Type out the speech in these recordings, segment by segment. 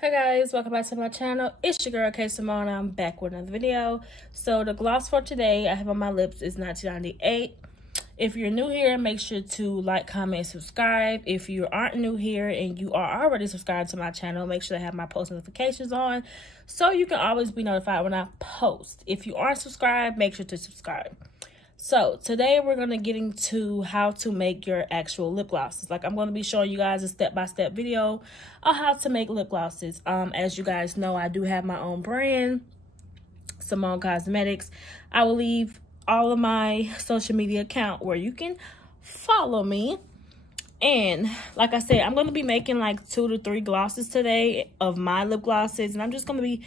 Hey guys, welcome back to my channel. It's your girl K Simone. I'm back with another video. So the gloss for today I have on my lips is 1998. If you're new here, make sure to like, comment, subscribe. If you aren't new here and you are already subscribed to my channel, make sure to have my post notifications on so you can always be notified when I post. If you aren't subscribed, make sure to subscribe. So today we're going to get into how to make your actual lip glosses. Like, I'm going to be showing you guys a step-by-step video on how to make lip glosses. As you guys know, I do have my own brand, Simone Cosmetics. I will leave all of my social media account where you can follow me. And like I said, I'm going to be making like 2 to 3 glosses today of my lip glosses. And I'm just going to be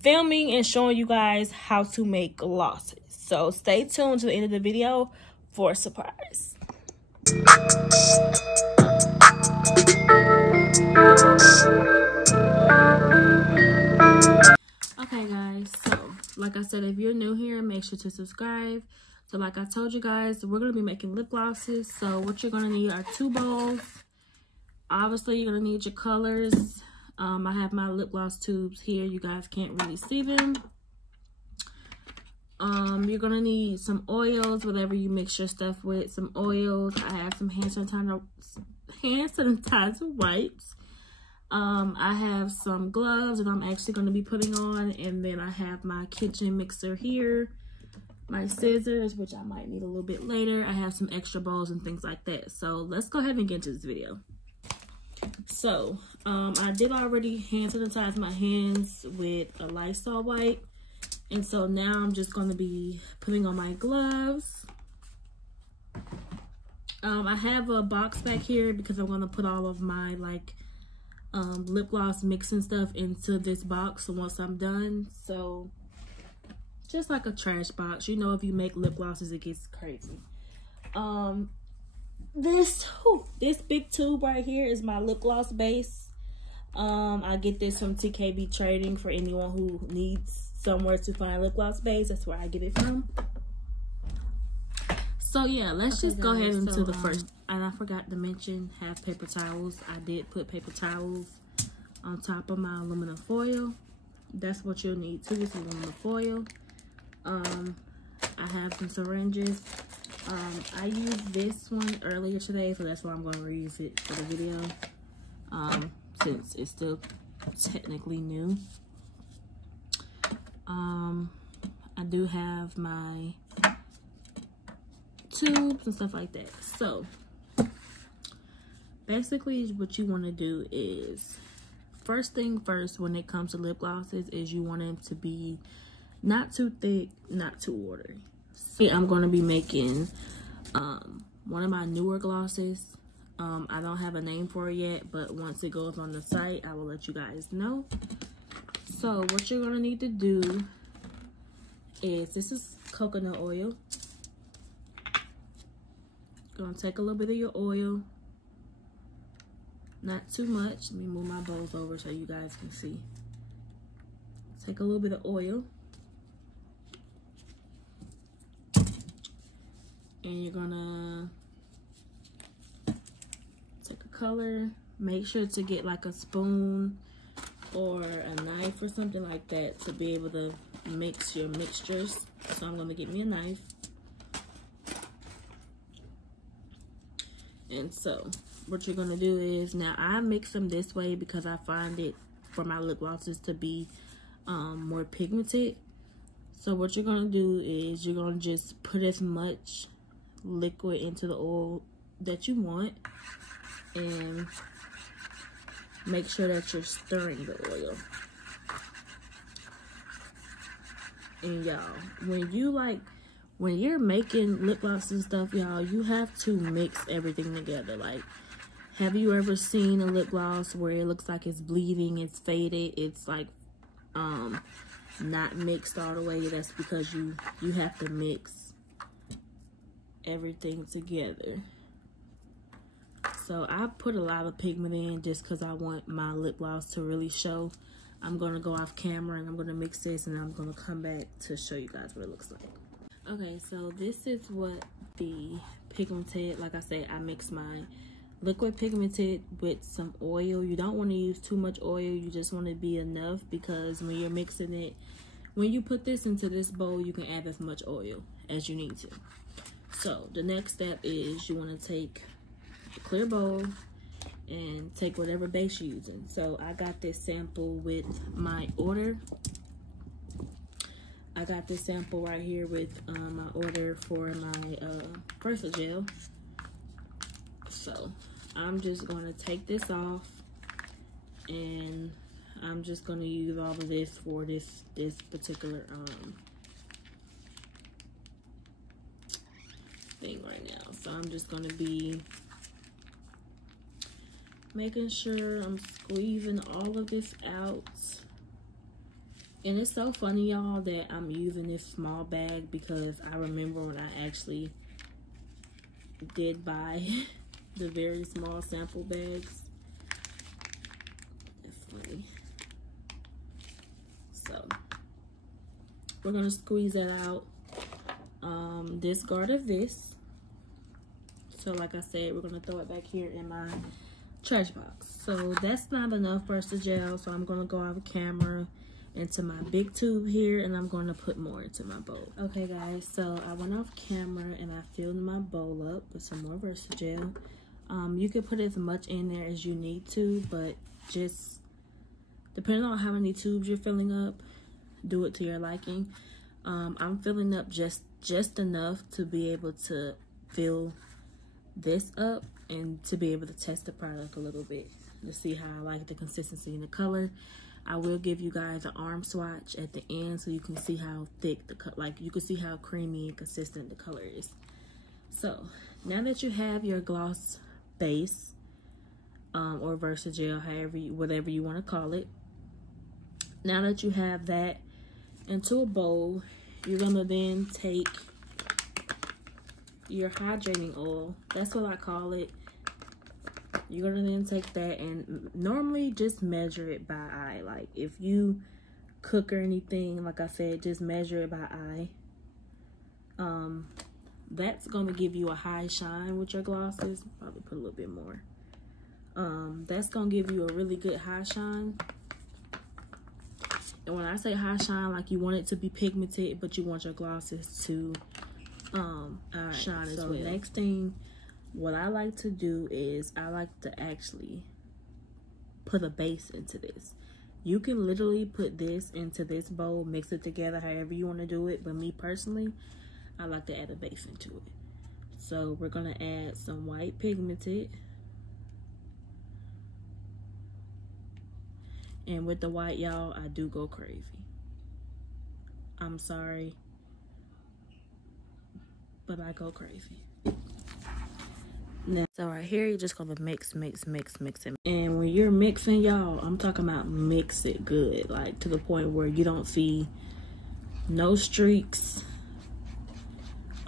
filming and showing you guys how to make glosses. So stay tuned to the end of the video for a surprise. Okay guys, so like I said, if you're new here, make sure to subscribe. So like I told you guys, we're going to be making lip glosses. So what you're going to need are 2 bowls. Obviously, you're going to need your colors. I have my lip gloss tubes here. You guys can't really see them. You're gonna need some oils, whatever you mix your stuff with. Some oils. I have some hand sanitizer wipes. I have some gloves that I'm actually gonna be putting on, and then I have my kitchen mixer here, my scissors, which I might need a little bit later. I have some extra bowls and things like that. So let's go ahead and get into this video. So I did already hand sanitize my hands with a Lysol wipe. And so now I'm just going to be putting on my gloves. I have a box back here because I'm going to put all of my lip gloss mixing stuff into this box once I'm done. So just like a trash box. You know, if you make lip glosses, it gets crazy. This big tube right here is my lip gloss base. I get this from TKB Trading for anyone who needs somewhere to find lip gloss base. That's where I get it from. So yeah, let's just go ahead into the first. And I forgot to mention, have paper towels. I did put paper towels on top of my aluminum foil. That's what you'll need too, is aluminum foil. I have some syringes. I used this one earlier today, so that's why I'm going to reuse it for the video. Since it's still technically new. I do have my tubes and stuff like that. So basically what you want to do is, first thing first when it comes to lip glosses, is you want them to be not too thick, not too watery. See, I'm going to be making one of my newer glosses. I don't have a name for it yet, but once it goes on the site, I will let you guys know. So what you're gonna need to do is, this is coconut oil. Gonna take a little bit of your oil, not too much. Let me move my bowls over so you guys can see. Take a little bit of oil, and you're gonna take a color. Make sure to get like a spoon or a knife or something like that to be able to mix your mixtures. So I'm going to get me a knife. And so what you're going to do is, now I mix them this way because I find it for my lip glosses to be more pigmented. So what you're going to do is, you're going to just put as much liquid into the oil that you want, and make sure that you're stirring the oil. And y'all, when you're making lip gloss and stuff, y'all, you have to mix everything together. Like, have you ever seen a lip gloss where it looks like it's bleeding, it's faded, it's like not mixed all the way? That's because you have to mix everything together. So I put a lot of pigment in just because I want my lip gloss to really show. I'm going to go off camera and I'm going to mix this, and I'm going to come back to show you guys what it looks like. Okay, so this is what the pigmented, like I said, I mixed my liquid pigmented with some oil. You don't want to use too much oil. You just want to be enough, because when you're mixing it, when you put this into this bowl, you can add as much oil as you need to. So the next step is you want to take a clear bowl and take whatever base you're using. So I got this sample with my order. I got this sample right here with my order for my VersaGel. So I'm just going to take this off, and I'm just going to use all of this for this particular thing right now. So I'm just going to be making sure I'm squeezing all of this out. And it's so funny, y'all, that I'm using this small bag, because I remember when I actually did buy the very small sample bags. That's funny. So we're gonna squeeze that out. Discard of this. So like I said, we're gonna throw it back here in my trash box. So that's not enough VersaGel, so I'm gonna go out of camera into my big tube here, and I'm going to put more into my bowl. Okay guys, so I went off camera and I filled my bowl up with some more VersaGel. You can put as much in there as you need to, but just depending on how many tubes you're filling up, do it to your liking. I'm filling up just enough to be able to fill this up and to be able to test the product a little bit to see how I like the consistency and the color. I will give you guys an arm swatch at the end so you can see how thick the cut, like you can see how creamy and consistent the color is. So now that you have your gloss base or VersaGel, whatever you want to call it, now that you have that into a bowl, you're gonna then take your hydrating oil. That's what I call it. You're gonna then take that and normally just measure it by eye. Like if you cook or anything, like I said, just measure it by eye. That's gonna give you a high shine with your glosses. Probably put a little bit more. That's gonna give you a really good high shine. And when I say high shine, like you want it to be pigmented, but you want your glosses to shine as well. Next thing, what I like to do is I like to actually put a base into this. You can literally put this into this bowl, mix it together however you want to do it, but me personally, I like to add a base into it. So we're gonna add some white pigmented, and with the white, y'all, I do go crazy. I'm sorry, but I go crazy. Now, so right here, you're just gonna mix it. And when you're mixing, y'all, I'm talking about mix it good, like to the point where you don't see no streaks.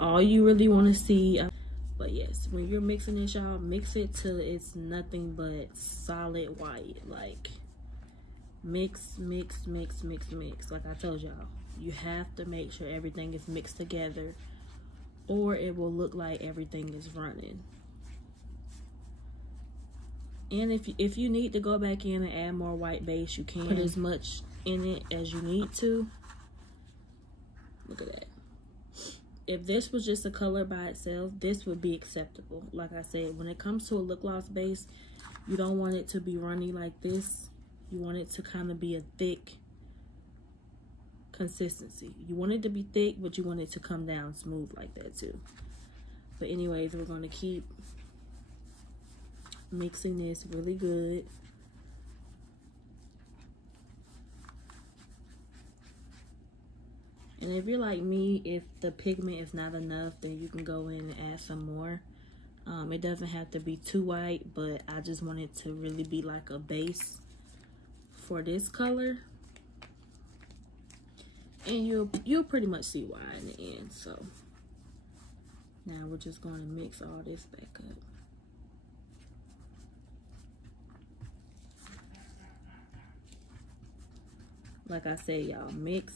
All you really want to see, but yes, when you're mixing this, y'all, mix it till it's nothing but solid white. Like mix. Like I told y'all, you have to make sure everything is mixed together, or it will look like everything is running. And if you need to go back in and add more white base, you can put as much in it as you need to. Look at that. If this was just a color by itself, this would be acceptable. Like I said, when it comes to a lip gloss base, you don't want it to be runny like this. You want it to kind of be a thick consistency. You want it to be thick, but you want it to come down smooth like that too. But anyways, we're going to keep mixing this really good. And if you're like me, if the pigment is not enough, then you can go in and add some more. It doesn't have to be too white, but I just want it to really be like a base for this color. And you'll pretty much see why in the end. So now we're just going to mix all this back up. Like I say, y'all, mix.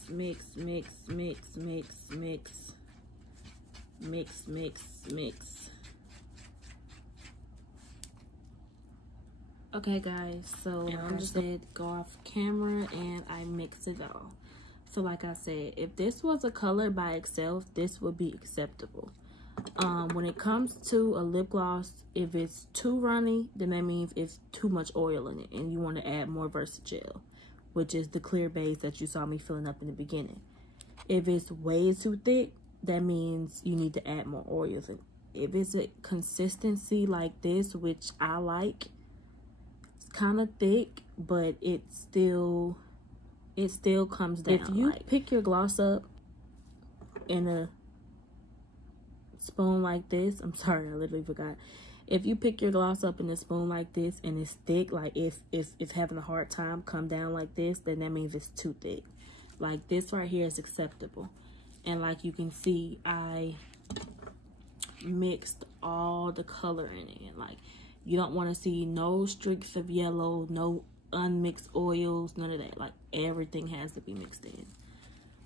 Okay guys, so I'm just gonna go off camera and I mix it all. So like I said, if this was a color by itself, this would be acceptable. When it comes to a lip gloss, if it's too runny, then that means it's too much oil in it and you want to add more Versagel, which is the clear base that you saw me filling up in the beginning. If it's way too thick, that means you need to add more oils in. If it's a consistency like this, which I like, kind of thick, but it still comes down. If you pick your gloss up in a spoon like this, I'm sorry, I literally forgot. If you pick your gloss up in a spoon like this and it's thick, like if it's having a hard time come down like this, then that means it's too thick. Like this right here is acceptable. And like you can see, I mixed all the color in it. Like, you don't want to see no streaks of yellow, no unmixed oils, none of that. Like, everything has to be mixed in.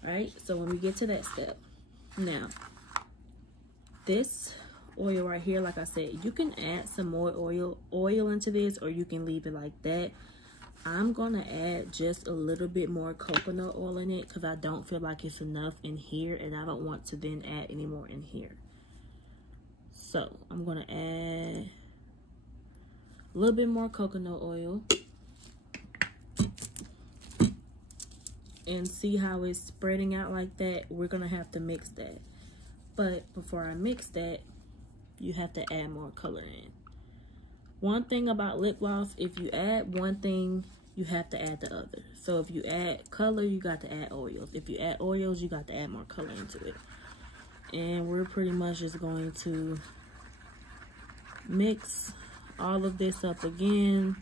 Right? So when we get to that step, now, this oil right here, like I said, you can add some more oil into this, or you can leave it like that. I'm going to add just a little bit more coconut oil in it because I don't feel like it's enough in here, and I don't want to then add any more in here. So I'm going to add a little bit more coconut oil and see how it's spreading out like that. We're gonna have to mix that, but before I mix that, you have to add more color in. One thing about lip gloss, if you add one thing, you have to add the other. So if you add color, you got to add oils. If you add oils, you got to add more color into it. And we're pretty much just going to mix all of this up again,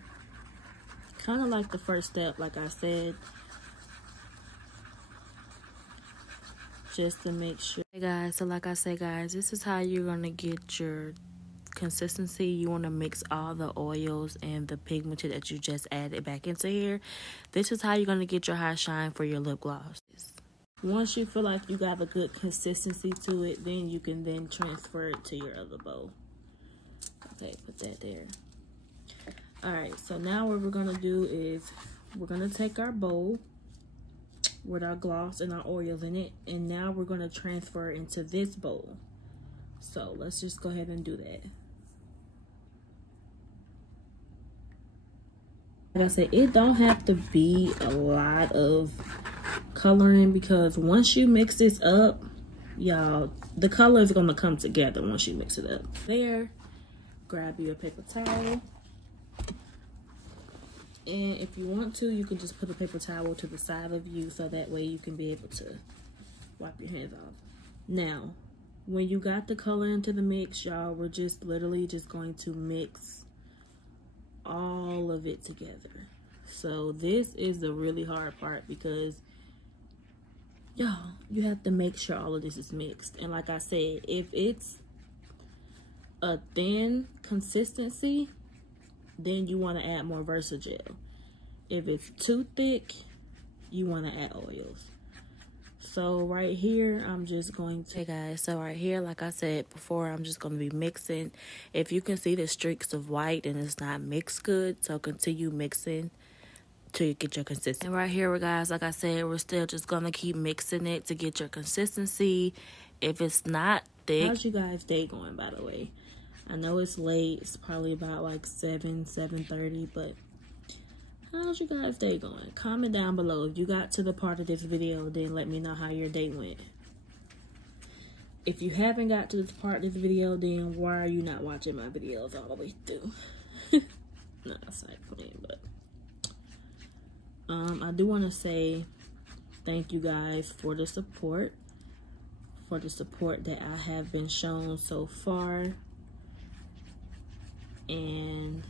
kind of like the first step, like I said, just to make sure. Hey guys, so like I said guys, this is how you're gonna get your consistency. You want to mix all the oils and the pigmented that you just added back into here. This is how you're gonna get your high shine for your lip gloss. Once you feel like you got a good consistency to it, then you can then transfer it to your other bowl. Okay, put that there. Alright, so now what we're going to do is we're going to take our bowl with our gloss and our oils in it, and now we're going to transfer it into this bowl. So let's just go ahead and do that. Like I said, it don't have to be a lot of coloring, because once you mix this up, y'all, the color is going to come together once you mix it up. There. Grab you a paper towel, and if you want to, you can just put a paper towel to the side of you so that way you can be able to wipe your hands off. Now, when you got the color into the mix, y'all, we're just literally just going to mix all of it together. So this is the really hard part, because y'all, you have to make sure all of this is mixed. And like I said, if it's a thin consistency, then you want to add more Versagel. If it's too thick, you want to add oils. So right here, I'm just going to... Hey guys, so right here, like I said before, I'm just going to be mixing. If you can see the streaks of white and it's not mixed good, so continue mixing till you get your consistency. And right here, guys, like I said, we're still just going to keep mixing it to get your consistency. If it's not thick... How's you guys' day going, by the way? I know it's late. It's probably about like 7:30, but how's you guys' day going? Comment down below. If you got to the part of this video, then let me know how your day went. If you haven't got to this part of this video, then why are you not watching my videos all the way through? No, that's not playing, but I do want to say thank you guys for the support, that I have been shown so far. And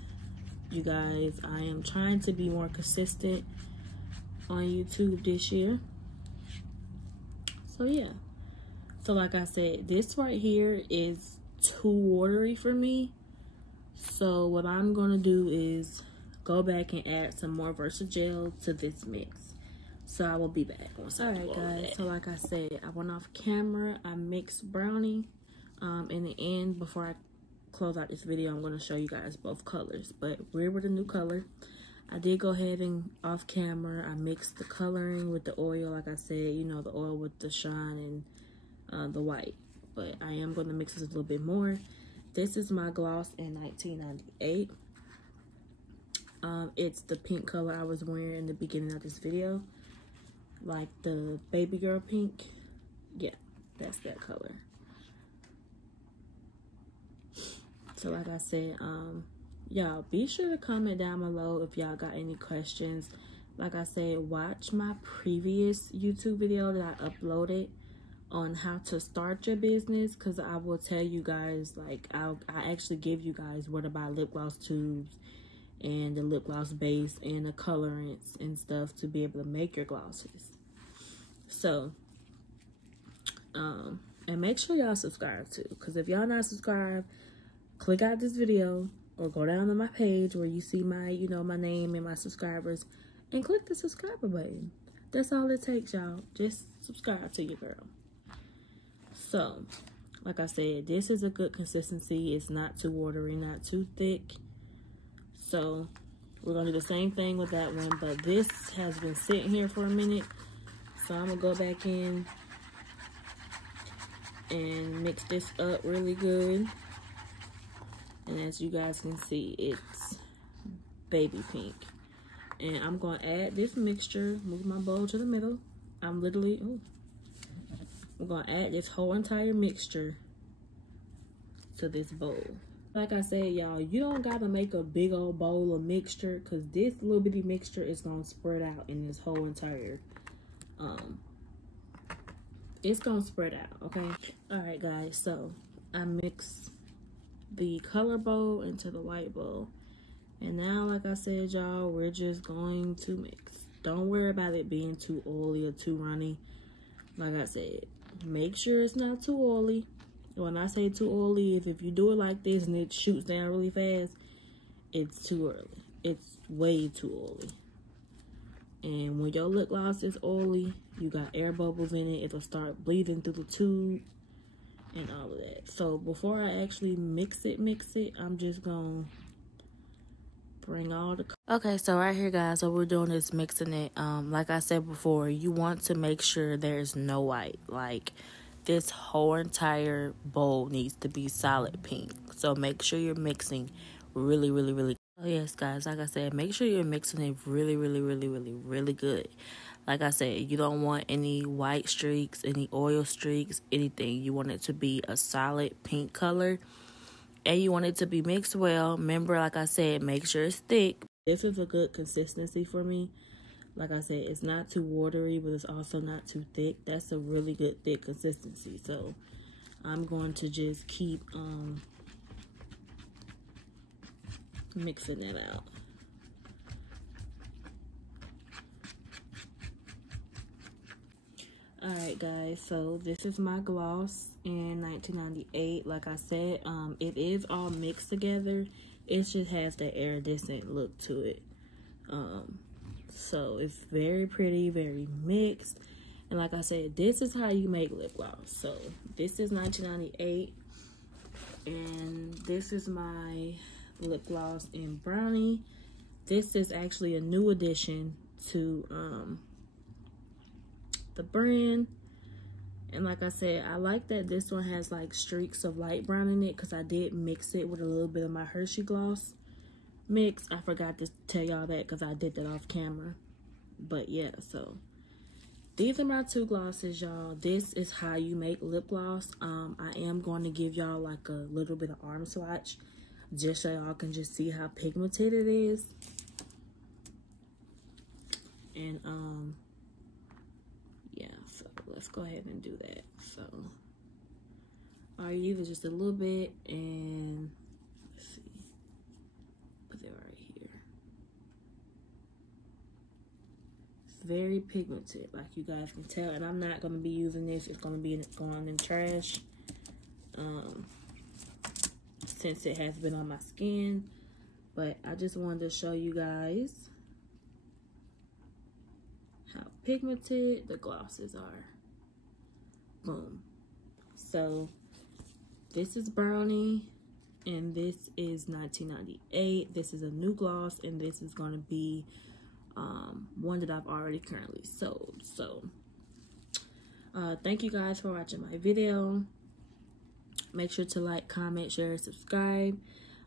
you guys, I am trying to be more consistent on YouTube this year. So yeah, so like I said, this right here is too watery for me. So what I'm gonna do is go back and add some more Versagel to this mix. So I will be back once. Alright guys, so like I said, I went off camera, I mixed brownie in the end before I close out this video, I'm going to show you guys both colors. But we're with a new color. I did go ahead and off camera, I mixed the coloring with the oil. Like I said, you know, the oil with the shine and the white. But I am going to mix this a little bit more. This is my gloss in 1998. It's the pink color I was wearing in the beginning of this video. Like the baby girl pink. Yeah, that's that color. So like I said, y'all be sure to comment down below if y'all got any questions. Like I said, watch my previous YouTube video that I uploaded on how to start your business, because I will tell you guys, like I actually give you guys where to buy lip gloss tubes and the lip gloss base and the colorants and stuff to be able to make your glosses. So and make sure y'all subscribe too, because if y'all not subscribed, click out this video or go down to my page where you see my, you know, my name and my subscribers, and click the subscriber button. That's all it takes, y'all. Just subscribe to your girl. So like I said, this is a good consistency. It's not too watery, not too thick. So we're gonna do the same thing with that one, but this has been sitting here for a minute, so I'm gonna go back in and mix this up really good. And as you guys can see, it's baby pink. And I'm gonna add this mixture, move my bowl to the middle. I'm literally, we're gonna add this whole entire mixture to this bowl. Like I said, y'all, you don't gotta make a big old bowl of mixture, because this little bitty mixture is gonna spread out in this whole entire, it's gonna spread out, okay? All right, guys, so I mixed the color bowl into the white bowl. And now, like I said, y'all, we're just going to mix. Don't worry about it being too oily or too runny. Like I said, make sure it's not too oily. When I say too oily, is if you do it like this and it shoots down really fast, it's too early. It's way too oily. And when your lip gloss is oily, you got air bubbles in it, it'll start bleeding through the tube and all of that. So before I actually mix it, I'm just gonna bring all the... Okay, so right here, guys, what we're doing is mixing it. Like I said before, you want to make sure there's no white. Like, this whole entire bowl needs to be solid pink. So make sure you're mixing really, really, really. Oh yes, guys, like I said, make sure you're mixing it really, really, really, really, really good. Like I said, you don't want any white streaks, any oil streaks, anything. You want it to be a solid pink color, and you want it to be mixed well. Remember, like I said, make sure it's thick. This is a good consistency for me. Like I said, it's not too watery, but it's also not too thick. That's a really good thick consistency. So I'm going to just keep mixing that out. Alright, guys, so this is my gloss in 1998. Like I said, it is all mixed together. It just has the iridescent look to it. So it's very pretty, very mixed. And like I said, this is how you make lip gloss. So this is 1998, and this is my lip gloss in brownie. This is actually a new addition to the brand. And like I said, I like that this one has like streaks of light brown in it, because I did mix it with a little bit of my Hershey gloss mix. I forgot to tell y'all that because I did that off camera. But yeah, so these are my two glosses, y'all. This is how you make lip gloss. I am going to give y'all like a little bit of arm swatch just so y'all can just see how pigmented it is. And yeah, so let's go ahead and do that. So all you use is just a little bit, and let's see, put it right here. It's very pigmented, like you guys can tell, and I'm not going to be using this. It's going to be going in trash since it has been on my skin. But I just wanted to show you guys how pigmented the glosses are. Boom. So this is brownie, and this is $19.98. This is a new gloss, and this is going to be one that I've already currently sold. So thank you guys for watching my video. Make sure to like, comment, share, subscribe.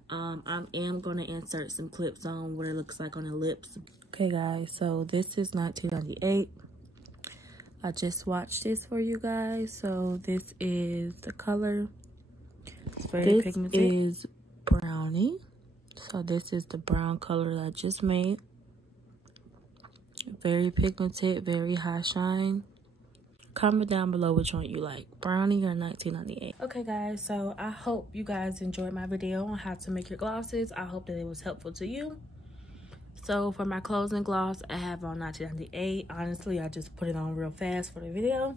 I am going to insert some clips on what it looks like on the lips. Okay guys, so this is $19.98. I just watched this for you guys. So this is the color. It's very pigmented. This is brownie. So this is the brown color that I just made. Very pigmented, very high shine. Comment down below which one you like, brownie or $19.98. Okay guys, so I hope you guys enjoyed my video on how to make your glosses. I hope that it was helpful to you. So for my closing gloss, I have on $19.98. Honestly, I just put it on real fast for the video.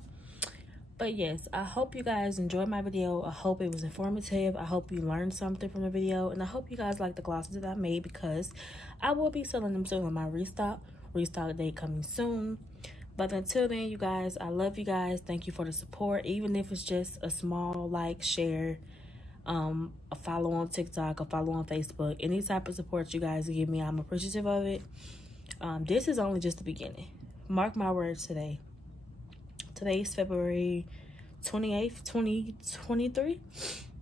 But yes, I hope you guys enjoyed my video. I hope it was informative. I hope you learned something from the video. And I hope you guys like the glosses that I made, because I will be selling them soon on my restock date coming soon. But until then, you guys, I love you guys. Thank you for the support. Even if it's just a small like, share, a follow on TikTok, a follow on Facebook, any type of support you guys give me, I'm appreciative of it. This is only just the beginning. Mark my words today. Today's February 28th, 2023.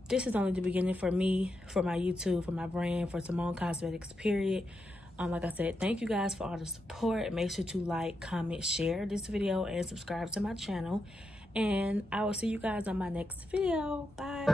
This is only the beginning for me, for my YouTube, for my brand, for Simone Cosmetics, period. Like I said, thank you guys for all the support. Make sure to like, comment, share this video, and subscribe to my channel. And I will see you guys on my next video. Bye.